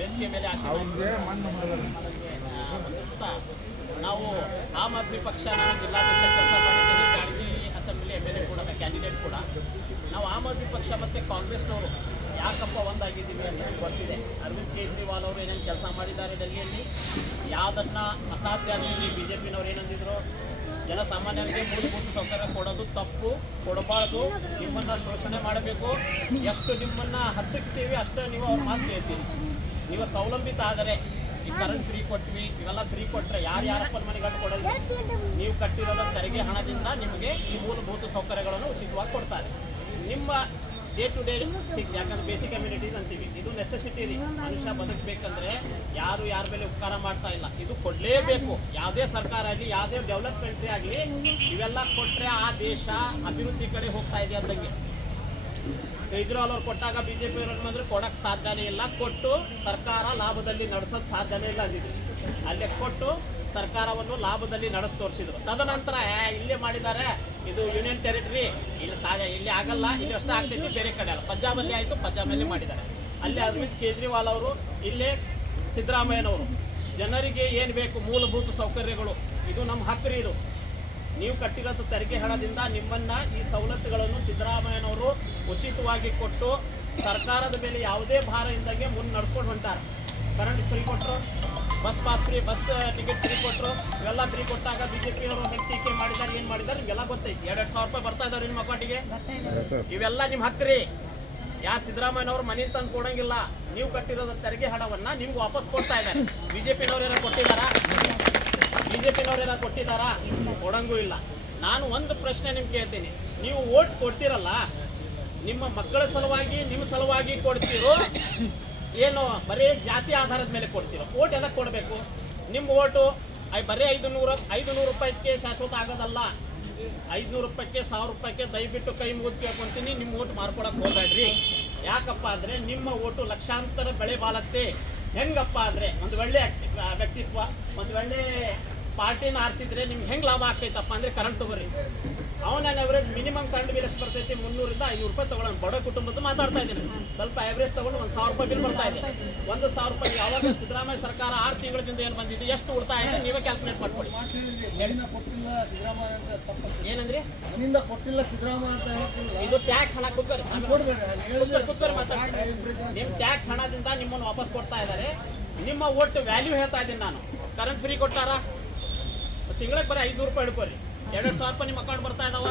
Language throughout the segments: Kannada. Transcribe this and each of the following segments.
ವೇದಿಕೆ ಮೇಲೆ ನಾವು ಆಮ್ ಆದ್ಮಿ ಪಕ್ಷ ನಾನು ಜಿಲ್ಲಾಧ್ಯಕ್ಷ ಕೆಲಸ ಮಾಡಿದ್ದೇನೆ, ಗಾಡಿ ಅಸೆಂಬ್ಲಿ MLA ಕೂಡ ಕ್ಯಾಂಡಿಡೇಟ್ ಕೂಡ. ನಾವು ಆಮ್ ಆದ್ಮಿ ಪಕ್ಷ ಮತ್ತು ಕಾಂಗ್ರೆಸ್ನವರು ಯಾಕಪ್ಪ ಒಂದಾಗಿದ್ದೀವಿ ಅಂತ ಗೊತ್ತಿದೆ. ಅರವಿಂದ್ ಕೇಜ್ರಿವಾಲ್ ಅವರು ಏನೇನು ಕೆಲಸ ಮಾಡಿದ್ದಾರೆ ಡೆಲ್ಲಿಯಲ್ಲಿ, ಯಾವುದನ್ನು ಅಸಾಧ್ಯ ಇಲ್ಲಿ BJPನವ್ರು ಏನಂದಿದ್ರು, ಜನಸಾಮಾನ್ಯರಿಗೆ ಮೂಲಭೂತ ಸೌಕರ್ಯ ಕೊಡೋದು ತಪ್ಪು, ಕೊಡಬಾರ್ದು, ನಿಮ್ಮನ್ನು ಶೋಷಣೆ ಮಾಡಬೇಕು, ಎಷ್ಟು ನಿಮ್ಮನ್ನು ಹತ್ತಿಕ್ತೀವಿ ಅಷ್ಟೇ ನೀವು ಅವ್ರ ಮಾತು ಕೇಳ್ತೀರಿ. ನೀವು ಸೌಲಂಬಿತ ಆದರೆ ಈ ಕರೆಂಟ್ ಫ್ರೀ ಕೊಟ್ವಿ, ಇವೆಲ್ಲ ಫ್ರೀ ಕೊಟ್ಟರೆ ಯಾರಪ್ಪನ ಮನೆಗಳು ಕೊಡಲ್ಲ. ನೀವು ಕಟ್ಟಿರೋದ ತೆರಿಗೆ ಹಣದಿಂದ ನಿಮಗೆ ಈ ಮೂಲಭೂತ ಸೌಕರ್ಯಗಳನ್ನು ಉಚಿತವಾಗಿ ಕೊಡ್ತಾರೆ. ನಿಮ್ಮ ಡೇ ಟು ಡೇ ಥಿಂಗ್ಸ್, ಯಾಕಂದ್ರೆ ಬೇಸಿಕ್ ಕಮ್ಯುನಿಟೀಸ್ ಅಂತೀವಿ, ಇದು ನೆಸೆಸಿಟಿ ರೀ. ಮನುಷ್ಯ ಬದುಕಬೇಕಂದ್ರೆ ಯಾರು ಯಾರ ಮೇಲೆ ಉಪಕಾರ ಮಾಡ್ತಾ ಇಲ್ಲ, ಇದು ಕೊಡಲೇಬೇಕು. ಯಾವುದೇ ಸರ್ಕಾರ ಆಗಲಿ, ಯಾವುದೇ ಡೆವಲಪ್ಮೆಂಟ್ ಆಗಲಿ, ಇವೆಲ್ಲ ಕೊಟ್ಟರೆ ಆ ದೇಶ ಅಭಿವೃದ್ಧಿ ಕಡೆ ಹೋಗ್ತಾ ಇದೆ ಅಂದಂಗೆ. ಕೇಜ್ರಿವಾಲ್ ಅವ್ರು ಕೊಟ್ಟಾಗ BJP ಅವರು ಬಂದರೆ ಕೊಡೋಕ್ಕೆ ಸಾಧ್ಯನೇ ಇಲ್ಲ, ಕೊಟ್ಟು ಸರ್ಕಾರ ಲಾಭದಲ್ಲಿ ನಡೆಸೋದು ಸಾಧ್ಯನೇ ಇಲ್ಲ ಅಂದಿದ್ರು. ಅಲ್ಲೇ ಕೊಟ್ಟು ಸರ್ಕಾರವನ್ನು ಲಾಭದಲ್ಲಿ ನಡೆಸಿ ತೋರಿಸಿದ್ರು. ತದನಂತರ ಇಲ್ಲೇ ಮಾಡಿದ್ದಾರೆ, ಇದು ಯೂನಿಯನ್ ಟೆರಿಟರಿ, ಇಲ್ಲಿ ಆಗಲ್ಲ, ಇಲ್ಲಿ ಅಷ್ಟೇ ಆಗ್ತೈತಿ, ಬೇರೆ ಕಡೆ ಅಲ್ಲ. ಪಂಜಾಬಲ್ಲಿ ಆಯಿತು, ಪಂಜಾಬ್ನಲ್ಲಿ ಮಾಡಿದ್ದಾರೆ. ಅಲ್ಲಿ ಅರವಿಂದ್ ಕೇಜ್ರಿವಾಲ್ ಅವರು, ಇಲ್ಲೇ ಸಿದ್ದರಾಮಯ್ಯನವರು, ಜನರಿಗೆ ಏನು ಬೇಕು ಮೂಲಭೂತ ಸೌಕರ್ಯಗಳು, ಇದು ನಮ್ಮ ಹಕ್ಕು. ಇದು ನೀವು ಕಟ್ಟಿರೋದು ತೆರಿಗೆ ಹಣದಿಂದ ನಿಮ್ಮನ್ನು ಈ ಸವಲತ್ತುಗಳನ್ನು ಸಿದ್ದರಾಮಯ್ಯನವರು ಉಚಿತವಾಗಿ ಕೊಟ್ಟು ಸರ್ಕಾರದ ಮೇಲೆ ಯಾವುದೇ ಭಾರ ಇದ್ದಂಗೆ ಮುಂದೆ ನಡ್ಸ್ಕೊಂಡು ಹೊಂಟಾರೆ. ಕರೆಂಟ್ ಫ್ರೀ ಕೊಟ್ಟರು, bus pass free, bus ticket free ಕೊಟ್ಟರು. ಇವೆಲ್ಲ ಫ್ರೀ ಕೊಟ್ಟಾಗ BJPಯವರು ಹೆಂಗೆ ಟೀಕೆ ಮಾಡಿದ್ದಾರೆ, ಏನು ಮಾಡಿದ್ದಾರೆ ನಿಮಗೆಲ್ಲ ಗೊತ್ತೈತಿ. 2,000 ರೂಪಾಯಿ ಬರ್ತಾ ಇದ್ದಾರೆ ನಿಮ್ಮ ಅಕೌಂಟಿಗೆ. ಇವೆಲ್ಲ ನಿಮ್ಮ ಹಕ್ಕು ರೀ. ಯಾರು ಸಿದ್ದರಾಮಯ್ಯನವರು ಮನೆ ತಂದು ಕೊಡೋಂಗಿಲ್ಲ. ನೀವು ಕಟ್ಟಿರೋದು ತೆರಿಗೆ ಹಣವನ್ನು ನಿಮ್ಗೆ ವಾಪಸ್ ಕೊಡ್ತಾ ಇದ್ದಾರೆ. BJPನವ್ರು ಕೊಟ್ಟಿದ್ದಾರಾ? ಕೊಡಂಗೂ ಇಲ್ಲ. ನಾನು ಒಂದು ಪ್ರಶ್ನೆ ನಿಮ್ಗೆ ಕೇಳ್ತೀನಿ, ನೀವು ಓಟ್ ಕೊಡ್ತೀರಲ್ಲ, ನಿಮ್ಮ ಮಕ್ಕಳ ಸಲುವಾಗಿ, ನಿಮ್ಮ ಸಲುವಾಗಿ ಕೊಡ್ತೀರೋ ಏನು ಬರೀ ಜಾತಿ ಆಧಾರದ ಮೇಲೆ ಕೊಡ್ತೀರೋ? ಓಟ್ ಎದಕ್ಕೆ ಕೊಡಬೇಕು? ನಿಮ್ಮ ಓಟು ಬರೀ 500 ರೂಪಾಯಿಗೆ ಶಾಶ್ವತ ಆಗೋದಲ್ಲ. 500 ರೂಪಾಯಿಗೆ, 1000 ರೂಪಾಯಿಗೆ ದಯವಿಟ್ಟು ಕೈ ಮುಗಿದು ಕೇಳ್ಕೊತೀನಿ, ನಿಮ್ಮ ಓಟ್ ಮಾರ್ಕೊಳಕ್ಕೆ ಹೋಗ್ಬೇಡ್ರಿ. ಯಾಕಪ್ಪ ಅಂದರೆ ನಿಮ್ಮ ಓಟು ಲಕ್ಷಾಂತರ ಬೆಳೆ ಬಾಳತ್ತೆ. ಹೆಂಗಪ್ಪ ಅಂದರೆ ಒಂದು ಒಳ್ಳೆ ವ್ಯಕ್ತಿತ್ವ, ಒಂದು ಒಳ್ಳೆ ಪಾರ್ಟಿನ ಆರಿಸಿದ್ರೆ ನಿಮ್ಗೆ ಹೆಂಗೆ ಲಾಭ ಆಗ್ತೈತಪ್ಪ ಅಂದರೆ ಕರೆಂಟ್ ತಗೋರಿ. ಅವನ ಅವರೇಜ್ ಮಿನಿಮಮ್ ಕರೆಂಟ್ ಬಿಲ್ ಎಷ್ಟು ಬರ್ತೈತಿ? 300 ರಿಂದ 500 ರೂಪಾಯಿ ತಗೊಳ್ಳೋಣ. ಬಡ ಕುಟುಂಬದ ಮಾತಾಡ್ತಾ ಇದ್ದೀನಿ. ಸ್ವಲ್ಪ ಆವ್ರೇಜ್ ತಗೊಂಡು 1,000 ರೂಪಾಯಿ ಬಿಲ್ ಬರ್ತಾ ಇದೆ. 1,000 ರೂಪಾಯಿ ಯಾವಾಗ ಸಿದ್ದರಾಮಯ್ಯ ಸರ್ಕಾರ 6 ತಿಂಗಳಿಂದ ಏನು ಬಂದಿದೆ, ಎಷ್ಟು ಉಳಿತಾಯ ಇದೆ ನೀವೇ ಕ್ಯಾಲ್ಕುಲೇಟ್ ಮಾಡ್ಕೊಳ್ಳಿ. ಏನಂದ್ರಿ? ಕೊಟ್ಟಿಲ್ಲ ಸಿದ್ದರಾಮಯ್ಯ ಅಂತ. ಇದು ಟ್ಯಾಕ್ಸ್ ಹಣ ಕುಕ್ಕರ್ ಮಾತಾಡ್ತಾರೆ. ನಿಮ್ಮ ಟ್ಯಾಕ್ಸ್ ಹಣದಿಂದ ನಿಮ್ಮನ್ನು ವಾಪಸ್ ಕೊಡ್ತಾ ಇದ್ದಾರೆ. ನಿಮ್ಮ ಒಟ್ಟು ವ್ಯಾಲ್ಯೂ ಹೇಳ್ತಾ ಇದ್ದೀನಿ ನಾನು. ಕರೆಂಟ್ ಫ್ರೀ ಕೊಟ್ಟಾರ, ತಿಂಗಳಿಗೆ ಬರೀ 500 ರೂಪಾಯಿ ಹಿಡ್ಕೊರಿ, 2,000 ರೂಪಾಯಿ ನಿಮ್ಮ ಅಕೌಂಟ್ ಬರ್ತಾ ಇದಾವ.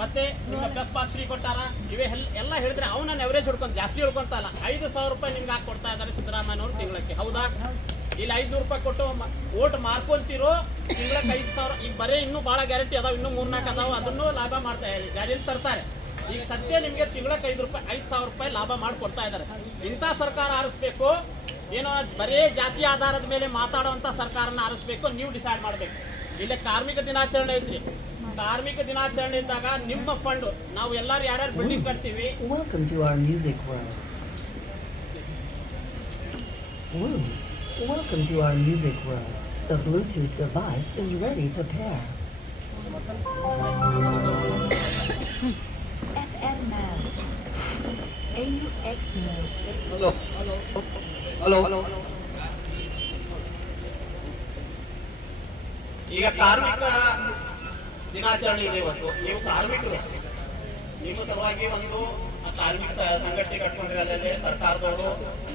ಮತ್ತೆ ನಿಮ್ಮ ಬಸ್ ಪಾಸ್ ಫ್ರೀ ಕೊಟ್ಟಾರ. ಇವೇ ಎಲ್ಲ ಹೇಳಿದ್ರೆ ಅವನನ್ನು ಎವರೇಜ್ ಹಿಡ್ಕೊಂಡು ಜಾಸ್ತಿ ಹಿಡ್ಕೊಂತಲ್ಲ. 5,000 ರೂಪಾಯಿ ನಿಮ್ಗೆ ಹಾಕಿ ಕೊಡ್ತಾ ಇದ್ದಾರೆ ಸಿದ್ದರಾಮಯ್ಯನವರು ತಿಂಗಳಕ್ಕೆ. ಹೌದಾ? ಇಲ್ಲಿ 500 ರೂಪಾಯಿ ಕೊಟ್ಟು ಓಟ್ ಮಾರ್ಕೊಂತೀರೋ, ತಿಂಗಳಕ್ಕೆ 5,000. ಈಗ ಬರೀ ಇನ್ನೂ ಭಾಳ ಗ್ಯಾರಂಟಿ ಅದಾವೆ, ಇನ್ನೂ 3-4 ಅದಾವೆ, ಅದನ್ನು ಲಾಭ ಮಾಡ್ತಾ ಗ್ಯಾರಂಟಿ ತರ್ತಾರೆ. ಈಗ ಸದ್ಯ ನಿಮಗೆ ತಿಂಗಳಕ್ಕೆ 5,000 ರೂಪಾಯಿ ಲಾಭ ಮಾಡಿಕೊಡ್ತಾ ಇದ್ದಾರೆ. ಇಂಥ ಸರ್ಕಾರ ಆರಿಸ್ಬೇಕು, ಏನೋ ಬರೀ ಜಾತಿ ಆಧಾರದ ಮೇಲೆ ಮಾತಾಡುವಂಥ ಸರ್ಕಾರನ ಆರಿಸ್ಬೇಕು. ನೀವು ಡಿಸೈಡ್ ಮಾಡಬೇಕು. ಇಲ್ಲೇ ಕಾರ್ಮಿಕ ದಿನಾಚರಣೆ ಐತ್ರಿ. ಕಾರ್ಮಿಕ ದಿನಾಚರಣೆ ಇದ್ದಾಗ ನಿಮ್ಮ ಫಂಡ್, ನಾವು ಎಲ್ಲರೂ ಯಾರ್ಯಾರು ಬಿಲ್ಡಿಂಗ್ ಕಟ್ತೀವಿ. Welcome to our music world. Welcome to our music world. The Bluetooth device is ready to pair. FM mode. AUX mode. Hello. ಈಗ ಕಾರ್ಮಿಕ ದಿನಾಚರಣೆ ಇದೆ ಇವತ್ತು. ನೀವು ಕಾರ್ಮಿಕರು, ನಿಮ್ಮ ಸಲುವಾಗಿ ಒಂದು ಕಾರ್ಮಿಕ ಸಂಘಟನೆ ಕಟ್ಕೊಂಡ್ರೆ ಅಲ್ಲದೆ ಸರ್ಕಾರದವರು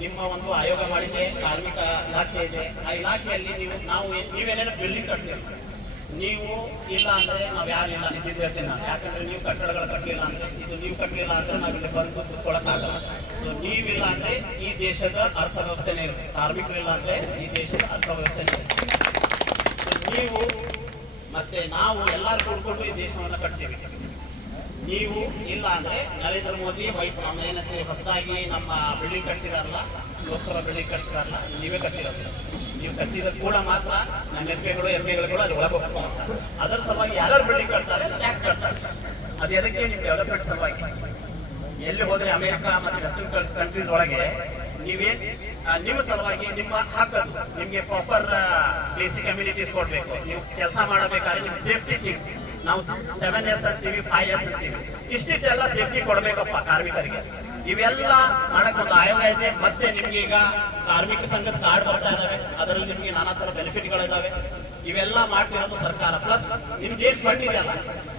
ನಿಮ್ಮ ಒಂದು ಆಯೋಗ ಮಾಡಿದೆ, ಕಾರ್ಮಿಕ ಇಲಾಖೆ ಇದೆ. ಆ ಇಲಾಖೆಯಲ್ಲಿ ನೀವೇನೇನೋ ಬಿಲ್ಡಿಂಗ್ ಕಟ್ತೀರಿ. ನೀವು ಇಲ್ಲ ಅಂದರೆ ನಾವು ಯಾರಿಲ್ಲ ಇದ್ದಿದ್ದು ಹೇಳ್ತೇನೆ ನಾನು. ಯಾಕಂದರೆ ನೀವು ಕಟ್ಟಡಗಳು ಕಟ್ಟಲಿಲ್ಲ ಅಂದರೆ, ಇದು ನೀವು ಕಟ್ಟಲಿಲ್ಲ ಅಂದರೆ ನಾವಿಲ್ಲಿ ಬಂದು ಕೂತ್ಕೊಳ್ಳೋಕ್ಕಾಗಲ್ಲ. ಸೊ ನೀವಿಲ್ಲ ಅಂದರೆ ಈ ದೇಶದ ಅರ್ಥವ್ಯವಸ್ಥೆನೇ ಇರುತ್ತೆ. ಕಾರ್ಮಿಕರಿಲ್ಲ ಅಂದರೆ ಈ ದೇಶದ ಅರ್ಥವ್ಯವಸ್ಥೆನೇ ಇರುತ್ತೆ. ನೀವು ಮತ್ತೆ ನಾವು ಎಲ್ಲರೂ ಕೂಡ್ಕೊಂಡು ಈ ದೇಶವನ್ನು ಕಟ್ತೀವಿ. ನೀವು ಇಲ್ಲ ಅಂದರೆ ನರೇಂದ್ರ ಮೋದಿ ಏನಂತೀವಿ ಹೊಸದಾಗಿ ನಮ್ಮ ಬಿಲ್ಡಿಂಗ್ ಕಟ್ಸಿದಾರಲ್ಲ, ಲೋಕಸಭಾ ಬಿಲ್ಡಿಂಗ್ ಕಟ್ಸಿದಾರಲ್ಲ, ನೀವೇ ಕಟ್ಟಿರೋದು. ನೀವು ಕಟ್ಟಿದ ಕೂಡ ಮಾತ್ರ ನಮ್ಮ ಎಮ್ಮೆಗಳು ಅಲ್ಲಿ ಒಳಗೆ ಹೋಗ್ತಾರೆ. ಅದರ ಸಲುವಾಗಿ ಯಾರು ಬಿಲ್ಡಿಂಗ್ ಕಟ್ತಾರೆ, ಟ್ಯಾಕ್ಸ್ ಕಟ್ತಾರೆ. ಅದು ಎದಕ್ಕೆ? ನಿಮ್ಮ ಡೆವಲಪ್ಮೆಂಟ್ ಸಲುವಾಗಿ. ಎಲ್ಲಿ ಹೋದರೆ ಅಮೆರಿಕ ಮತ್ತು ವೆಸ್ಟರ್ನ್ ಕಂಟ್ರೀಸ್ ಒಳಗೆ ನೀವೇನು ನಿಮ್ಮ ಸಲುವಾಗಿ ನಿಮ್ಮ ಹಕ್ಕದು. ನಿಮಗೆ ಪ್ರಾಪರ್ ಬೇಸಿಕ್ ಕಮ್ಯುನಿಟೀಸ್ ಕೊಡಬೇಕು. ನೀವು ಕೆಲಸ ಮಾಡಬೇಕಾದ್ರೆ ನಿಮ್ಮ ಸೇಫ್ಟಿ ಥಿಂಗ್ಸ್, ನಾವು 7S ಅಂತೀವಿ, 5S ಅಂತೀವಿ, ಇಷ್ಟಿಷ್ಟೆಲ್ಲ ಸೇಫ್ಟಿ ಕೊಡಬೇಕಪ್ಪ ಕಾರ್ಮಿಕರಿಗೆ. ಇವೆಲ್ಲ ಮಾಡಕ್ ಒಂದು ಆಯೋಗ ಇದೆ. ಮತ್ತೆ ನಿಮ್ಗೆ ಈಗ ಕಾರ್ಮಿಕ ಸಂಘದ ಕಾರ್ಡ್ ಬರ್ತಾ ಇದಾವೆ, ಅದರಲ್ಲಿ ನಿಮ್ಗೆ ನಾನಾ ತರ ಬೆನಿಫಿಟ್ಗಳಿದಾವೆ. ಇವೆಲ್ಲ ಮಾಡ್ತಿರೋದು ಸರ್ಕಾರ. ಪ್ಲಸ್ ನಿಮ್ಗೆ ಏನ್ ಫಂಡ್ ಇದೆಯಲ್ಲ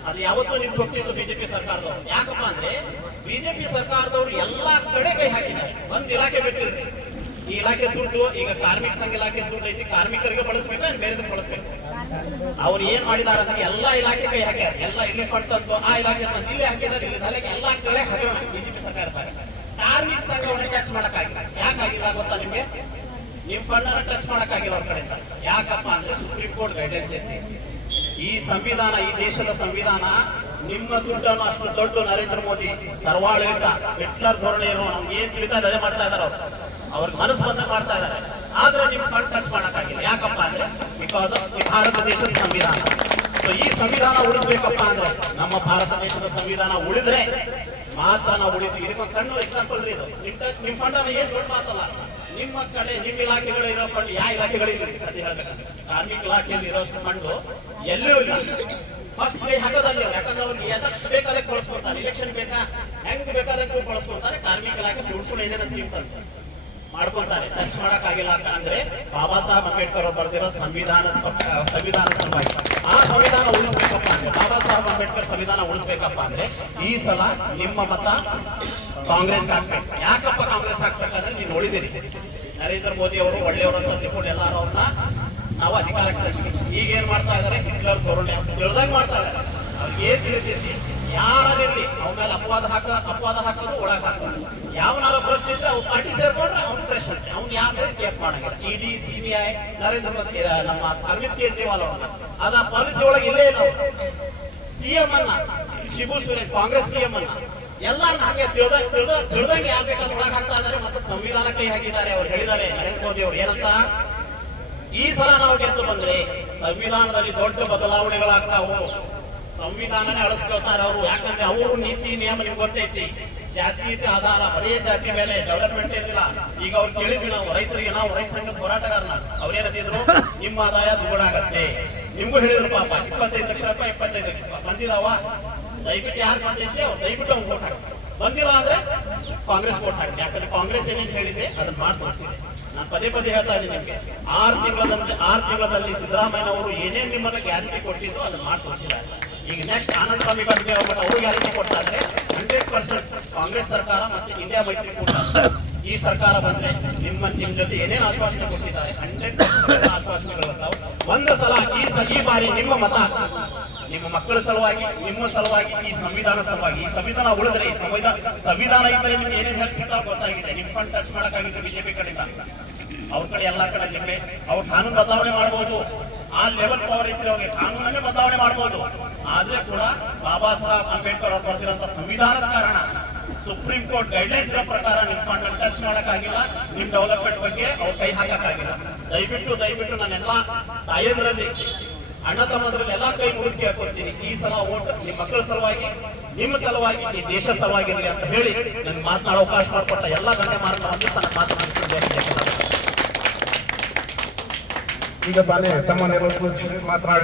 ಅದು ಯಾವತ್ತೂ ನಿಮ್ಗೆ ಗೊತ್ತಿತ್ತು ಬಿಜೆಪಿ ಸರ್ಕಾರದವ್ರು. ಯಾಕಪ್ಪ ಅಂದ್ರೆ ಬಿಜೆಪಿ ಸರ್ಕಾರದವ್ರು ಎಲ್ಲಾ ಕಡೆ ಕೈ ಹಾಕಿದ್ದಾರೆ. ಒಂದ್ ಇಲಾಖೆ ಬಿಟ್ಟಿರ್ರಿ, ಈ ಇಲಾಖೆ ದುಡ್ಡು ಈಗ ಕಾರ್ಮಿಕ ಸಂಘ ಇಲಾಖೆ ದುಡ್ಡು ಐತಿ, ಕಾರ್ಮಿಕರಿಗೆ ಬಳಸ್ಬೇಕು, ಬೇರೆ ಬಳಸ್ಬೇಕು. ಅವ್ರು ಏನ್ ಮಾಡಿದಾರ ಅಂದ್ರೆ ಎಲ್ಲಾ ಇಲಾಖೆ ಕೈ ಹಾಕ್ಯಾರ. ಎಲ್ಲ ಇಲ್ಲಿ ಫಂಡ್ ತಂದು ಆ ಇಲಾಖೆ ತಂದು ಇಲ್ಲಿ ಹಾಕಿದಾರೆ, ಇಲ್ಲಿ ತಲೆಗೆ ಎಲ್ಲಾ ಕಡೆ ಹಾಕಿದ ಬಿಜೆಪಿ ಸರ್ಕಾರ. ಕಾರ್ಮಿಕ ಸಂಘವನ್ನ ಟಚ್ ಮಾಡಕ್ಕಾಗಿಲ್ಲ. ಯಾಕಾಗಿಲ್ಲ ಗೊತ್ತಾ ನಿಮ್ಗೆ? ನಿಮ್ ಫಂಡ್ ಅನ್ನ ಟಚ್ ಮಾಡಕ್ಕಾಗಿಲ್ಲ ಅವ್ರ ಕಡೆಯಿಂದ. ಯಾಕಪ್ಪ ಅಂದ್ರೆ ಸುಪ್ರೀಂ ಕೋರ್ಟ್ ಗೈಡೆನ್ಸ್ ಐತಿ. ಈ ಸಂವಿಧಾನ, ಈ ದೇಶದ ಸಂವಿಧಾನ ನಿಮ್ಮ ದುಡ್ಡನ್ನು ಅಷ್ಟು ದೊಡ್ಡ ನರೇಂದ್ರ ಮೋದಿ ಸರ್ವಾಡಳಿತ ಹಿಟ್ಲರ್ ಧೋರಣೆ ಇರೋ ನಮ್ಗೆ ಏನ್ ತಿಳಿತಾ ಅದೇ ಮಾಡ್ತಾ ಇದಾರೆ. ಅವ್ರಿಗೆ ಮನಸ್ಸು ಬಂದ ಮಾಡ್ತಾ ಇದ್ದಾರೆ. ಆದ್ರೆ ನಿಮ್ ಫಂಡ್ ಟಚ್ ಮಾಡಕ್ಕಾಗಿಲ್ಲ. ಯಾಕಪ್ಪ ಅಂದ್ರೆ ಬಿಕಾಸ್ ಈ ಭಾರತ ದೇಶದ ಸಂವಿಧಾನ. ಸೊ ಈ ಸಂವಿಧಾನ ಉಳಿಸ್ಬೇಕಪ್ಪ ಅಂದ್ರೆ ನಮ್ಮ ಭಾರತ ದೇಶದ ಸಂವಿಧಾನ ಉಳಿದ್ರೆ ಮಾತ್ರ ನಾವು ಉಳಿತೀವಿ. ಇದಕ್ಕೊಂದು ಸಣ್ಣ ಎಕ್ಸಾಂಪಲ್ ರೀ ಇದು. ನಿಮ್ ಫಂಡ್ ಅನ್ನ ಏನ್ ದೊಡ್ಡ ಮಾತಲ್ಲ. ನಿಮ್ಮ ಕಡೆ ನಿಮ್ಮ ಇಲಾಖೆಗಳು ಇರೋ ಫಂಡ್ ಯಾವ ಇಲಾಖೆಗಳಿಲ್ಲ ಸದ್ಯ ಹೇಳ್ಬೇಕಂದ್ರೆ ಕಾರ್ಮಿಕ ಇಲಾಖೆಯಲ್ಲಿ ಇರೋಷ್ಟು ಫಂಡ್ ಎಲ್ಲೂ ಇಲ್ಲ. ಫಸ್ಟ್ ಕೈ ಹಾಕೋದಲ್ಲಿ ಯಾಕಂದ್ರೆ ಅವ್ರಿಗೆ ಎದಕ್ಕೆ ಬೇಕಾದಕ್ಕೆ ಬಳಸ್ಕೊಳ್ತಾರೆ. ಇಲೆಕ್ಷನ್ ಬೇಕಾ ಹೆಂಗ್ ಬೇಕಾದಕ್ಕೆ ಬಳಸ್ಕೊಳ್ತಾರೆ. ಕಾರ್ಮಿಕ ಇಲಾಖೆ ಸುಳ್ಳು ಏನೇನೋ ಸ್ಕೀಮ್ ತಂದು ಮಾಡ್ಕೊಂತಾರೆ. ಟಚ್ ಮಾಡಕ್ಕಾಗಿಲ್ಲ ಅಂದ್ರೆ ಬಾಬಾ ಸಾಹೇಬ್ ಅಂಬೇಡ್ಕರ್ ಅವರು ಬರೆದಿರೋ ಸಂವಿಧಾನ ಸಲುವಾಗಿ ಆ ಸಂವಿಧಾನ ಉಳಿಸ್ಬೇಕಪ್ಪ ಅಂದ್ರೆ, ಬಾಬಾ ಸಾಹೇಬ್ ಅಂಬೇಡ್ಕರ್ ಸಂವಿಧಾನ ಉಳಿಸ್ಬೇಕಪ್ಪ ಅಂದ್ರೆ ಈ ಸಲ ನಿಮ್ಮ ಮತ ಕಾಂಗ್ರೆಸ್ ಹಾಕ್ಬೇಕು. ಯಾಕಪ್ಪ ಕಾಂಗ್ರೆಸ್ ಹಾಕ್ಬೇಕಂದ್ರೆ ನೀವು ನೋಡಿದಿರಿ ನರೇಂದ್ರ ಮೋದಿ ಅವರು ಒಳ್ಳೆಯವರು ಅಂತ ತಿಳ್ಕೊಂಡು ಎಲ್ಲಾರು ಅವ್ರನ್ನ ನಾವು ಅಧಿಕಾರಕ್ಕೆ ತಂದಿದ್ದೀವಿ. ಈಗ ಏನ್ ಮಾಡ್ತಾ ಇದಾರೆ? ಹಿಟ್ಲರ್ ಧೋರಣೆ ತಿಳಿದಾಗ ಮಾಡ್ತಾ ಇದಾರೆ. ಅವ್ರಿಗೆ ಏನ್ ತಿಳಿದಿರ್ತಿ ಯಾರಿರ್ಲಿ ಅವ್ರ ಮೇಲೆ ಅಪವಾದ ಹಾಕೋದು ಒಳಗೆ ಹಾಕೋದು. ಯಾವನಾರ ಭ್ರಷ್ಟ ಇದ್ರೆ ಅವ್ರು ಪಾರ್ಟಿ ಸೇರ್ಕೊಂಡ್ರೆ ಅವ್ನು ಫ್ರೆಶ್ ಅಂತೆ. ಅವ್ನು ಯಾವ ಕೇಸ್ ಮಾಡಂಗಿಲ್ಲ. ಇಡಿ ಸಿಬಿಐ ನರೇಂದ್ರ ಮೋದಿ ನಮ್ಮ ಅರವಿಂದ್ ಕೇಜ್ರಿವಾಲ್ ಅವ್ರನ್ನ ಅದ ಪಾಲಿಸಿ ಒಳಗೆ ಇಲ್ಲೇ ಇಲ್ಲ. ಸಿಎಂ ಅನ್ನ ಶಿಬು ಸೋರೆನ್ ಕಾಂಗ್ರೆಸ್ ಸಿಎಂ ಅನ್ನ ಎಲ್ಲ ಹಾಗೆ ತಿಳಿದಂಗೆ ಯಾರು ಬೇಕಾದ್ರೆ ಒಳಗೆ ಹಾಕ್ತಾ ಇದಾರೆ. ಮತ್ತೆ ಸಂವಿಧಾನ ಕೈ ಹಾಕಿದ್ದಾರೆ. ಅವ್ರು ಹೇಳಿದ್ದಾರೆ ನರೇಂದ್ರ ಮೋದಿ ಅವರು ಏನಂತ, ಈ ಸಲ ನಾವು ಗೆದ್ದು ಬಂದ್ರೆ ಸಂವಿಧಾನದಲ್ಲಿ ದೊಡ್ಡ ಬದಲಾವಣೆಗಳಾಗ್ತಾವು. ಸಂವಿಧಾನನೇ ಅಳಿಸ್ಕೊಳ್ತಾರೆ ಅವರು. ಯಾಕಂದ್ರೆ ಅವರು ನೀತಿ ನಿಯಮ ನಿಮ್ಗೆ ಗೊತ್ತೈತಿ. ಜಾತೀಯತೆ ಆಧಾರ ಬರೀ ಜಾತಿ ಮೇಲೆ ಡೆವಲಪ್ಮೆಂಟ್ ಏನಿಲ್ಲ. ಈಗ ಅವ್ರು ಕೇಳಿದ್ವಿ ನಾವು ರೈತರಿಗೆ, ನಾವು ರೈತ ಸಂಘದ ಹೋರಾಟಗಾರನ, ಅವ್ರೇನಂತಿದ್ರು ನಿಮ್ಮ ಆದಾಯ ದುಗುಡಾಗತ್ತೆ. ನಿಮ್ಗೂ ಹೇಳಿದ್ರು ಪಾಪ 25 ಲಕ್ಷ ರೂಪಾಯಿ 25 ಲಕ್ಷ ರೂಪಾಯಿ ಬಂದಿದಾವ. ದಯವಿಟ್ಟು ಯಾರು ಬಂದೈತೆ ಅವ್ರು ದಯವಿಟ್ಟು ಅವ್ನು ವೋಟ್ ಹಾಕಿ. ಬಂದಿಲ್ಲ ಅಂದ್ರೆ ಕಾಂಗ್ರೆಸ್ ವೋಟ್ ಹಾಕಿ. ಯಾಕಂದ್ರೆ ಕಾಂಗ್ರೆಸ್ ಏನೇನು ಹೇಳಿದೆ ಅದನ್ನ ಮಾಡ್ತೀನಿ. ನಾನು ಪದೇ ಹೇಳ್ತಾ ಇದ್ದೀನಿ ನಿಮ್ಗೆ. 6 ತಿಂಗಳಲ್ಲಿ ಸಿದ್ದರಾಮಯ್ಯ ಅವರು ಏನೇನ್ ನಿಮ್ಮನ್ನ ಗ್ಯಾರಂಟಿ ಕೊಟ್ಟಿದ್ರು ಅದನ್ನ ಮಾಡಿ ತೋರಿಸಿದ್ದಾರೆ. ಈಗ ನೆಕ್ಸ್ಟ್ ಆನಂದ್ ಸ್ವಾಮಿ ಬಂದ್ರೆ ಅವರು ಗ್ಯಾರಂಟಿ ಕೊಡ್ತಾ ಇದ್ರೆ 100% ಕಾಂಗ್ರೆಸ್ ಸರ್ಕಾರ ಮತ್ತೆ ಇಂಡಿಯಾ ಮೈತ್ರಿಕೂಟ ಈ ಸರ್ಕಾರ ಬಂದ್ರೆ ನಿಮ್ ಜೊತೆ ಏನೇನು ಆಶ್ವಾಸನೆ ಕೊಟ್ಟಿದ್ದಾರೆ 100% ಆಶ್ವಾಸನೆಗಳು ಒಂದು ಸಲ ಈ ಬಾರಿ ನಿಮ್ಮ ಮತ ನಿಮ್ಮ ಮಕ್ಕಳ ಸಲುವಾಗಿ, ನಿಮ್ಮ ಸಲುವಾಗಿ, ಈ ಸಂವಿಧಾನ ಸಲುವಾಗಿ. ಈ ಸಂವಿಧಾನ ಉಳಿದ್ರೆ, ಈ ಸಂವಿಧಾನ ಇದ್ದರೆ ನಿಮ್ಗೆ ಏನೇನು ಹೆಲ್ಪ್ ಸಿಗ್ತಾವ ಗೊತ್ತಾಗಿದೆ. ನಿಮ್ ಫಂಡ್ ಟಚ್ ಮಾಡಕ್ಕಾಗಿತ್ತು ಬಿಜೆಪಿ ಕಡೆಯಿಂದ. ಅವ್ರ ಕಡೆ ಎಲ್ಲಾ ಕಡೆ ನಿಮ್ಮೆ ಅವ್ರು ಕಾನೂನು ಬದಲಾವಣೆ ಮಾಡಬಹುದು. ಆ ಲೆವೆಲ್ ಪವರ್ ಇದ್ರೆ ಅವ್ರಿಗೆ ಕಾನೂನನ್ನೇ ಬದಲಾವಣೆ ಮಾಡಬಹುದು. ಆದ್ರೆ ಕೂಡ ಬಾಬಾ ಸಾಹೇಬ್ ಅಂಬೇಡ್ಕರ್ ಅವ್ರು ಬರ್ತಿರೋಂಥ ಸಂವಿಧಾನದ ಕಾರಣ ಸುಪ್ರೀಂ ಕೋರ್ಟ್ ಗೈಡ್ಲೈನ್ಸ್ ಇರೋ ಪ್ರಕಾರ ನಿಮ್ ಫಂಡ್ ಟಚ್ ಮಾಡಕ್ಕಾಗಿಲ್ಲ. ನಿಮ್ ಡೆವಲಪ್ಮೆಂಟ್ ಬಗ್ಗೆ ಅವ್ರು ಕೈ ಹಾಕಕ್ಕಾಗಿಲ್ಲ. ದಯವಿಟ್ಟು ನಾನೆಲ್ಲಾ ತಾಯಂದ್ರಲ್ಲಿ, ಅಣ್ಣ ತಮ್ಮದ್ರಲ್ಲಿ ಎಲ್ಲಾ ಕೈ ಮುಗಿದು ಕೇಳ್ಕೊಳ್ತೀನಿ. ಈ ಸಲ ಓಟ್ ನಿಮ್ಮ ಮಕ್ಕಳ ಸಲುವಾಗಿ, ನಿಮ್ಮ ಸಲುವಾಗಿ, ಈ ದೇಶ ಸಲುವಾಗಿರ್ಲಿ ಅಂತ ಹೇಳಿ ನನ್ಗೆ ಮಾತನಾಡೋ ಅವಕಾಶ ಮಾಡಿಕೊಟ್ಟ ಎಲ್ಲ ಗಣ್ಯ ಮಾತನಾಡಿದ್ದೇನೆ. ಈಗ ತಾನೇ ತಮ್ಮ ಮಾತನಾಡಿ